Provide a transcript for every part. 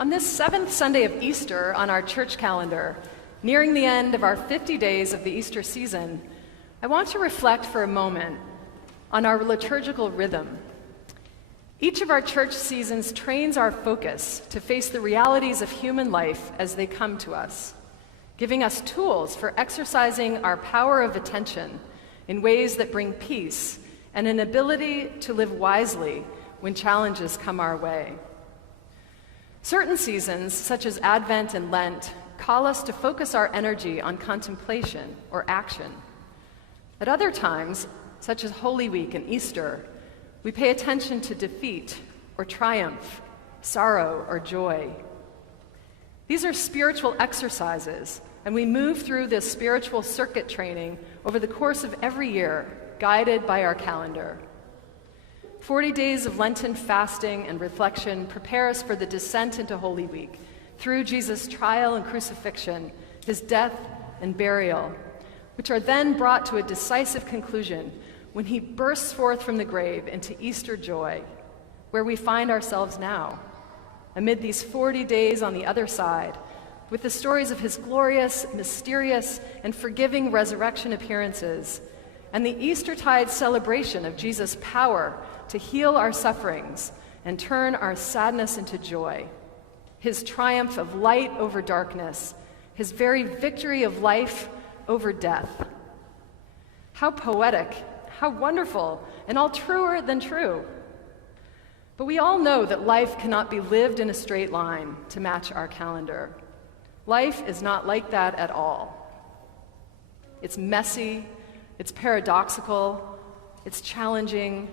On this seventh Sunday of Easter on our church calendar, nearing the end of our 50 days of the Easter season, I want to reflect for a moment on our liturgical rhythm. Each of our church seasons trains our focus to face the realities of human life as they come to us, giving us tools for exercising our power of attention in ways that bring peace and an ability to live wisely when challenges come our way. Certain seasons, such as Advent and Lent, call us to focus our energy on contemplation or action. At other times, such as Holy Week and Easter, we pay attention to defeat or triumph, sorrow or joy. These are spiritual exercises, and we move through this spiritual circuit training over the course of every year, guided by our calendar. 40 days of Lenten fasting and reflection prepare us for the descent into Holy Week through Jesus' trial and crucifixion, his death and burial, which are then brought to a decisive conclusion when he bursts forth from the grave into Easter joy, where we find ourselves now, amid these 40 days on the other side, with the stories of his glorious, mysterious, and forgiving resurrection appearances, and the Eastertide celebration of Jesus' power to heal our sufferings and turn our sadness into joy, his triumph of light over darkness, his very victory of life over death. How poetic, how wonderful, and all truer than true. But we all know that life cannot be lived in a straight line to match our calendar. Life is not like that at all. It's messy, it's paradoxical, it's challenging,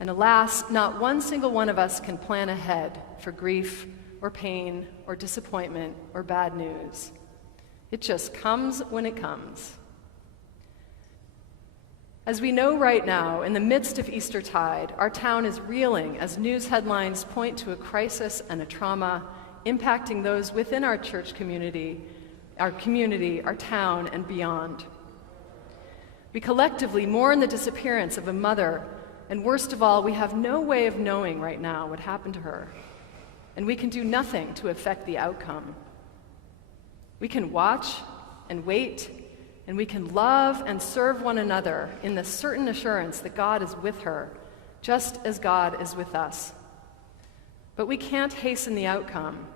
and alas, not one single one of us can plan ahead for grief or pain or disappointment or bad news. It just comes when it comes. As we know right now, in the midst of Eastertide, our town is reeling as news headlines point to a crisis and a trauma impacting those within our church community, our town, and beyond. We collectively mourn the disappearance of a mother, and worst of all, we have no way of knowing right now what happened to her, and we can do nothing to affect the outcome. We can watch and wait, and we can love and serve one another in the certain assurance that God is with her, just as God is with us. But we can't hasten the outcome,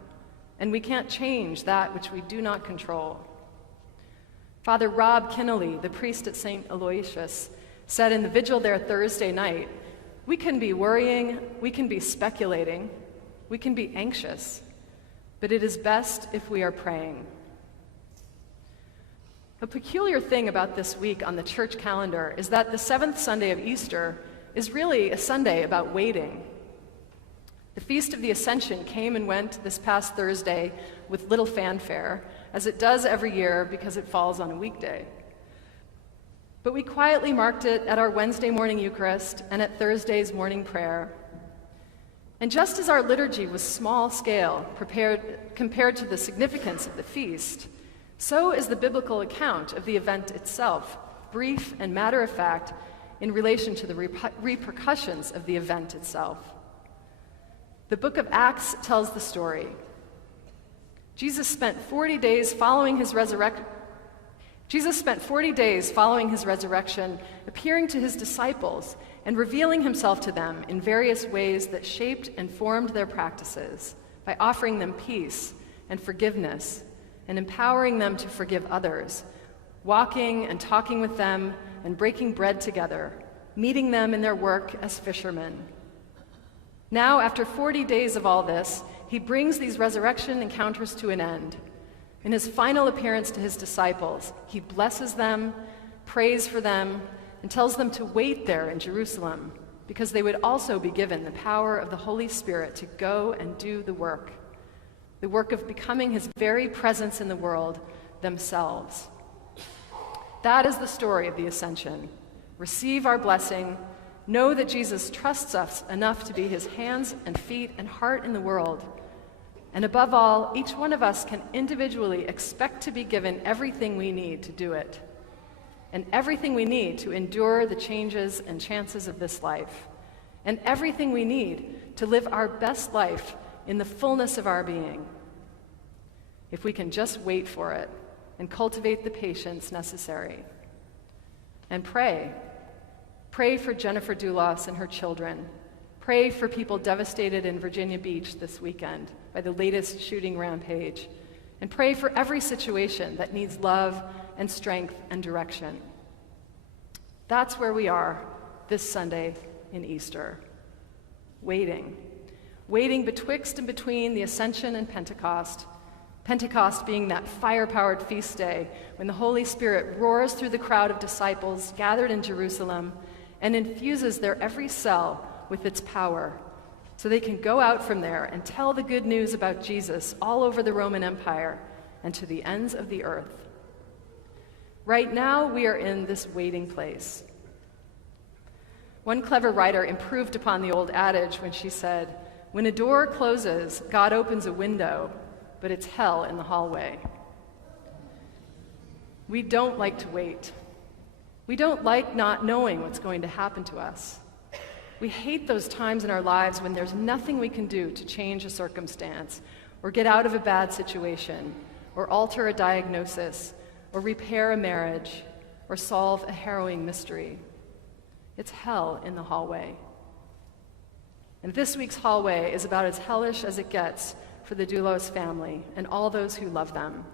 and we can't change that which we do not control. Father Rob Kinnelly, the priest at St. Aloysius, said in the vigil there Thursday night, we can be worrying, we can be speculating, we can be anxious, but it is best if we are praying. A peculiar thing about this week on the church calendar is that the seventh Sunday of Easter is really a Sunday about waiting. The Feast of the Ascension came and went this past Thursday with little fanfare, as it does every year because it falls on a weekday. But we quietly marked it at our Wednesday morning Eucharist and at Thursday's morning prayer. And just as our liturgy was small scale compared to the significance of the feast, so is the biblical account of the event itself, brief and matter-of-fact in relation to the repercussions of the event itself. The book of Acts tells the story. Jesus spent 40 days following his resurrection, appearing to his disciples and revealing himself to them in various ways that shaped and formed their practices by offering them peace and forgiveness and empowering them to forgive others, walking and talking with them and breaking bread together, meeting them in their work as fishermen. Now, after 40 days of all this, he brings these resurrection encounters to an end. In his final appearance to his disciples, he blesses them, prays for them, and tells them to wait there in Jerusalem, because they would also be given the power of the Holy Spirit to go and do the work of becoming his very presence in the world themselves. That is the story of the Ascension. Receive our blessing. Know that Jesus trusts us enough to be his hands and feet and heart in the world. And above all, each one of us can individually expect to be given everything we need to do it, and everything we need to endure the changes and chances of this life, and everything we need to live our best life in the fullness of our being. If we can just wait for it and cultivate the patience necessary. And pray. Pray for Jennifer Dulos and her children. Pray for people devastated in Virginia Beach this weekend by the latest shooting rampage. And pray for every situation that needs love and strength and direction. That's where we are this Sunday in Easter. Waiting. Waiting betwixt and between the Ascension and Pentecost. Pentecost being that fire-powered feast day when the Holy Spirit roars through the crowd of disciples gathered in Jerusalem and infuses their every cell with its power so they can go out from there and tell the good news about Jesus all over the Roman Empire and to the ends of the earth. Right now, we are in this waiting place. One clever writer improved upon the old adage when she said, "When a door closes, God opens a window, but it's hell in the hallway." We don't like to wait. We don't like not knowing what's going to happen to us. We hate those times in our lives when there's nothing we can do to change a circumstance, or get out of a bad situation, or alter a diagnosis, or repair a marriage, or solve a harrowing mystery. It's hell in the hallway. And this week's hallway is about as hellish as it gets for the Dulos family and all those who love them.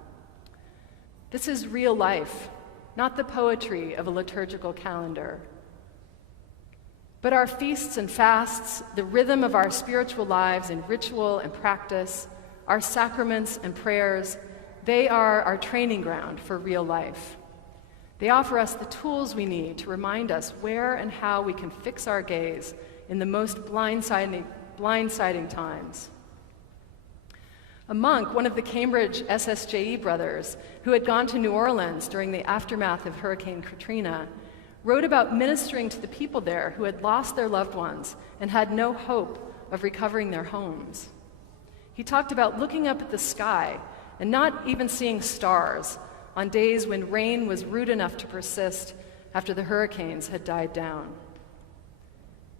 This is real life, not the poetry of a liturgical calendar. But our feasts and fasts, the rhythm of our spiritual lives in ritual and practice, our sacraments and prayers, they are our training ground for real life. They offer us the tools we need to remind us where and how we can fix our gaze in the most blindsiding times. A monk, one of the Cambridge SSJE brothers, who had gone to New Orleans during the aftermath of Hurricane Katrina, wrote about ministering to the people there who had lost their loved ones and had no hope of recovering their homes. He talked about looking up at the sky and not even seeing stars on days when rain was rude enough to persist after the hurricanes had died down.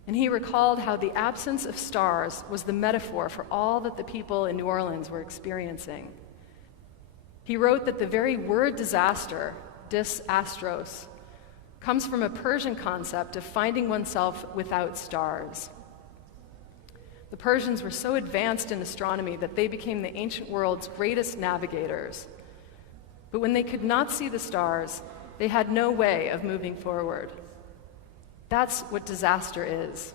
And he recalled how the absence of stars was the metaphor for all that the people in New Orleans were experiencing. He wrote that the very word disaster, dis astros, comes from a Persian concept of finding oneself without stars. The Persians were so advanced in astronomy that they became the ancient world's greatest navigators. But when they could not see the stars, they had no way of moving forward. That's what disaster is.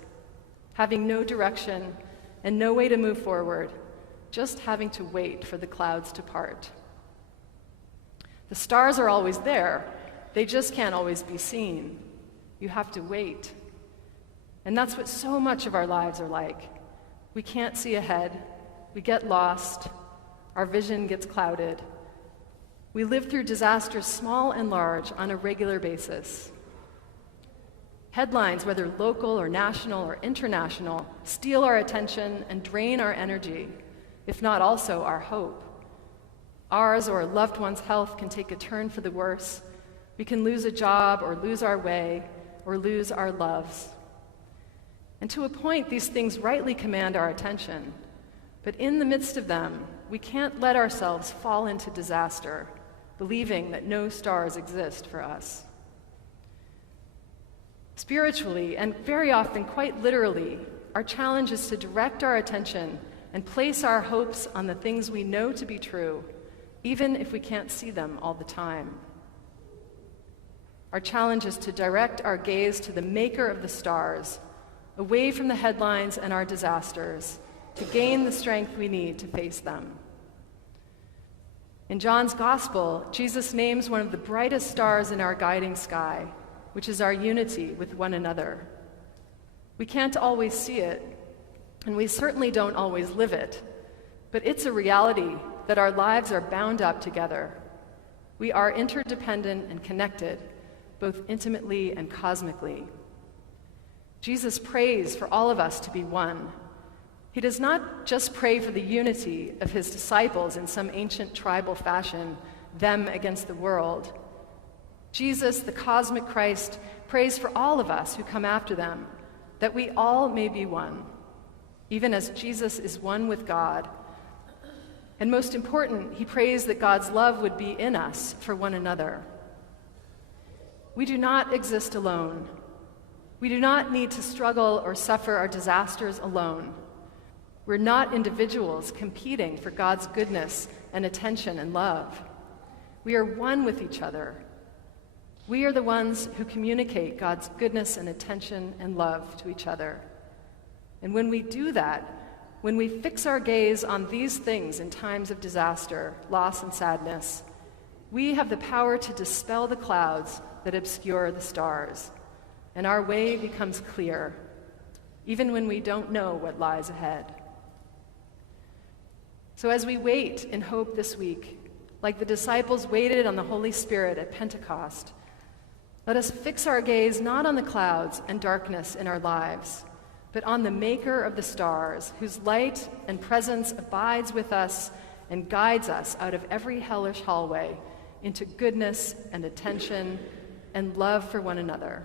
Having no direction and no way to move forward, just having to wait for the clouds to part. The stars are always there, they just can't always be seen. You have to wait. And that's what so much of our lives are like. We can't see ahead, we get lost, our vision gets clouded. We live through disasters small and large on a regular basis. Headlines, whether local or national or international, steal our attention and drain our energy, if not also our hope. Ours or a loved one's health can take a turn for the worse. We can lose a job or lose our way or lose our loves. And to a point, these things rightly command our attention. But in the midst of them, we can't let ourselves fall into disaster, believing that no stars exist for us. Spiritually, and very often quite literally, our challenge is to direct our attention and place our hopes on the things we know to be true, even if we can't see them all the time. Our challenge is to direct our gaze to the maker of the stars, away from the headlines and our disasters, to gain the strength we need to face them. In John's Gospel, Jesus names one of the brightest stars in our guiding sky, which is our unity with one another. We can't always see it, and we certainly don't always live it, but it's a reality that our lives are bound up together. We are interdependent and connected, both intimately and cosmically. Jesus prays for all of us to be one. He does not just pray for the unity of his disciples in some ancient tribal fashion, them against the world. Jesus, the cosmic Christ, prays for all of us who come after them, that we all may be one. even as Jesus is one with God. And most important, he prays that God's love would be in us for one another. We do not exist alone. We do not need to struggle or suffer our disasters alone. We're not individuals competing for God's goodness and attention and love. We are one with each other. We are the ones who communicate God's goodness and attention and love to each other. And when we do that, when we fix our gaze on these things in times of disaster, loss, and sadness, we have the power to dispel the clouds that obscure the stars, and our way becomes clear, even when we don't know what lies ahead. So as we wait in hope this week, like the disciples waited on the Holy Spirit at Pentecost, let us fix our gaze not on the clouds and darkness in our lives, but on the Maker of the stars, whose light and presence abides with us and guides us out of every hellish hallway into goodness and attention and love for one another.